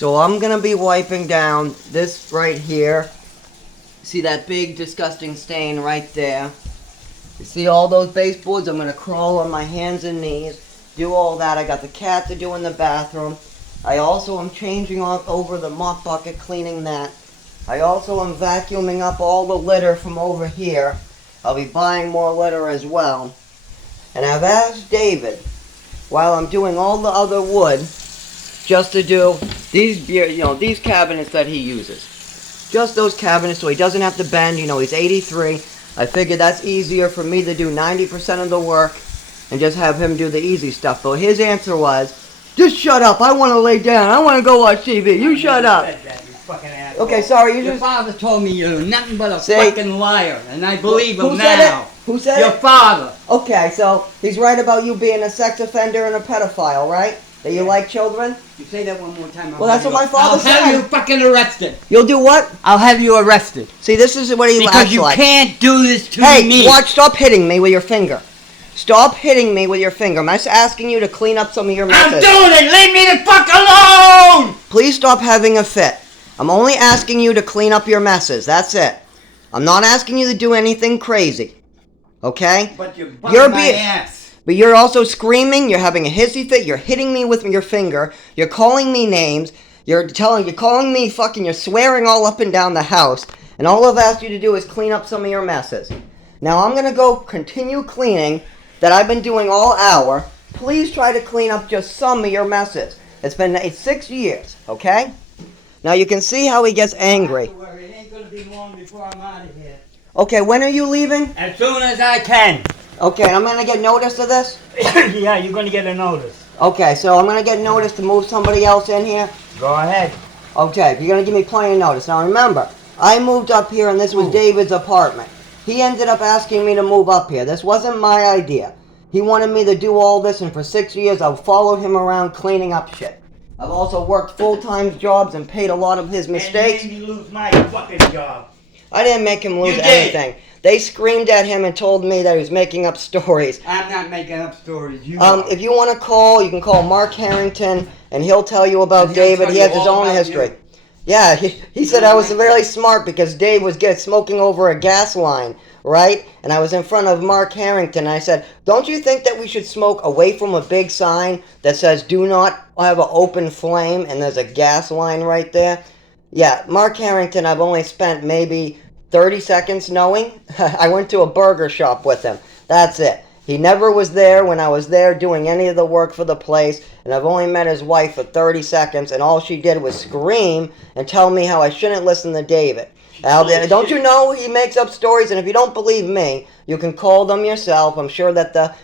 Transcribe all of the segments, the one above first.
So I'm going to be wiping down this right here. See that big disgusting stain right there? You see all those baseboards? I'm going to crawl on my hands and knees, do all that. I got the cat to do in the bathroom. I also am changing off over the mop bucket, cleaning that. I also am vacuuming up all the litter from over here. I'll be buying more litter as well. And I've asked David, while I'm doing all the other wood, just to do these, these cabinets that he uses. Just those cabinets so he doesn't have to bend. He's 83. I figured that's easier for me to do 90% of the work and just have him do the easy stuff. But his answer was, just shut up. I want to lay down. I want to go watch TV. You shut up. Okay, sorry. Your father told me you're nothing but a fucking liar, and I believe him now. Who said it? Your father. Okay, so he's right about you being a sex offender and a pedophile, right? That you like children? You say that one more time. Well, that's what my father said. I'll have you fucking arrested. You'll do what? I'll have you arrested. See, this is what he acts like. Because you can't do this to me. Hey, watch, stop hitting me with your finger. Stop hitting me with your finger. I'm just asking you to clean up some of your messes. I'm doing it! Leave me the fuck alone! Please stop having a fit. I'm only asking you to clean up your messes. That's it. I'm not asking you to do anything crazy. Okay? But you're bugging my ass. But you're also screaming, you're having a hissy fit, you're hitting me with your finger, you're calling me names, you're calling me fucking, you're swearing all up and down the house, and all I've asked you to do is clean up some of your messes. Now I'm gonna go continue cleaning that I've been doing all hour. Please try to clean up just some of your messes. It's been 6 years, okay? Now you can see how he gets angry. Don't worry, it ain't gonna be long before I'm out of here. Okay, when are you leaving? As soon as I can. Okay, and I'm gonna get notice of this? Yeah, you're gonna get a notice. Okay, so I'm gonna get notice to move somebody else in here? Go ahead. Okay, you're gonna give me plenty of notice. Now remember, I moved up here and this was David's apartment. He ended up asking me to move up here. This wasn't my idea. He wanted me to do all this, and for 6 years I've followed him around cleaning up shit. I've also worked full-time jobs and paid a lot of his mistakes. And you made me lose my fucking job. I didn't make him lose anything. They screamed at him and told me that he was making up stories. I'm not making up stories. You are. If you want to call, you can call Mark Harrington, and he'll tell you about David. He has his own history. You. Yeah, he said I was really smart because Dave was smoking over a gas line, right? And I was in front of Mark Harrington, and I said, don't you think that we should smoke away from a big sign that says, do not have an open flame, and there's a gas line right there? Yeah, Mark Harrington, I've only spent maybe 30 seconds knowing. I went to a burger shop with him. That's it. He never was there when I was there doing any of the work for the place, and I've only met his wife for 30 seconds, and all she did was scream and tell me how I shouldn't listen to David. Don't you know he makes up stories? And if you don't believe me, you can call them yourself. I'm sure that the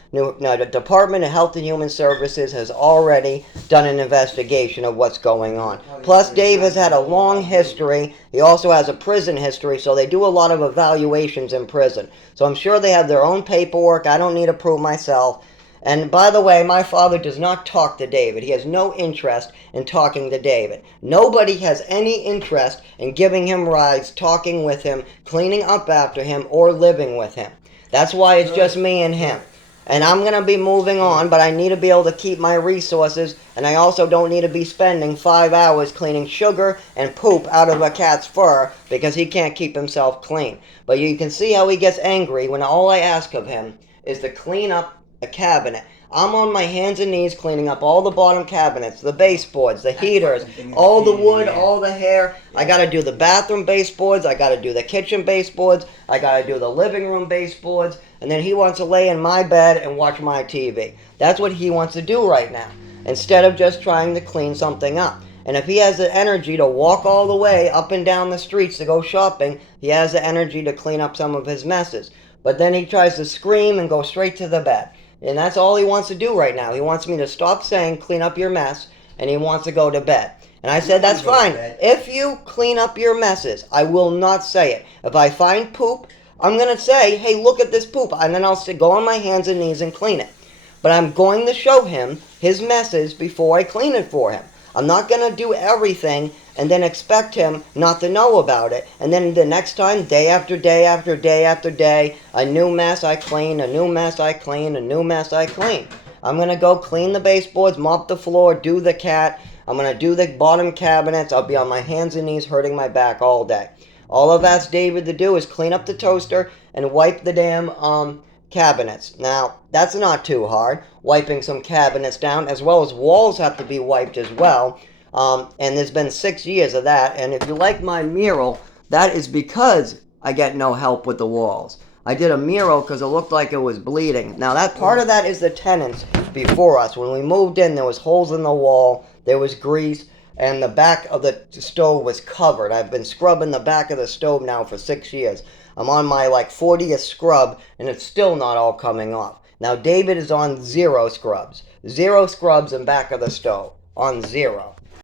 Department of Health and Human Services has already done an investigation of what's going on. Plus, Dave has had a long history. He also has a prison history, so they do a lot of evaluations in prison. So I'm sure they have their own paperwork. I don't need to prove myself. And by the way, my father does not talk to David. He has no interest in talking to David. Nobody has any interest in giving him rides, talking with him, cleaning up after him, or living with him. That's why it's just me and him. And I'm going to be moving on, but I need to be able to keep my resources, and I also don't need to be spending 5 hours cleaning sugar and poop out of a cat's fur because he can't keep himself clean. But you can see how he gets angry when all I ask of him is to clean up a cabinet. I'm on my hands and knees cleaning up all the bottom cabinets, the baseboards, the heaters, all the wood, all the hair. I gotta do the bathroom baseboards, I gotta do the kitchen baseboards, I gotta do the living room baseboards, and then he wants to lay in my bed and watch my TV. That's what he wants to do right now, instead of just trying to clean something up. And if he has the energy to walk all the way up and down the streets to go shopping, he has the energy to clean up some of his messes. But then he tries to scream and go straight to the bed. And that's all he wants to do right now. He wants me to stop saying, clean up your mess, and he wants to go to bed. And I said, that's fine. If you clean up your messes, I will not say it. If I find poop, I'm going to say, hey, look at this poop. And then I'll go on my hands and knees and clean it. But I'm going to show him his messes before I clean it for him. I'm not going to do everything and then expect him not to know about it. And then the next time, day after day after day after day, a new mess I clean, a new mess I clean, a new mess I clean. I'm going to go clean the baseboards, mop the floor, do the cat, I'm going to do the bottom cabinets. I'll be on my hands and knees hurting my back all day. All I've asked David to do is clean up the toaster and wipe the damn cabinets. Now, that's not too hard, wiping some cabinets down, as well as walls have to be wiped as well. And there's been 6 years of that. And if you like my mural, that is because I get no help with the walls. I did a mural because it looked like it was bleeding. Now, that part of that is the tenants before us. When we moved in, there was holes in the wall, there was grease, and the back of the stove was covered. I've been scrubbing the back of the stove now for 6 years. I'm on my 40th scrub, and it's still not all coming off. Now, David is on 0 scrubs. 0 scrubs in back of the stove. On 0.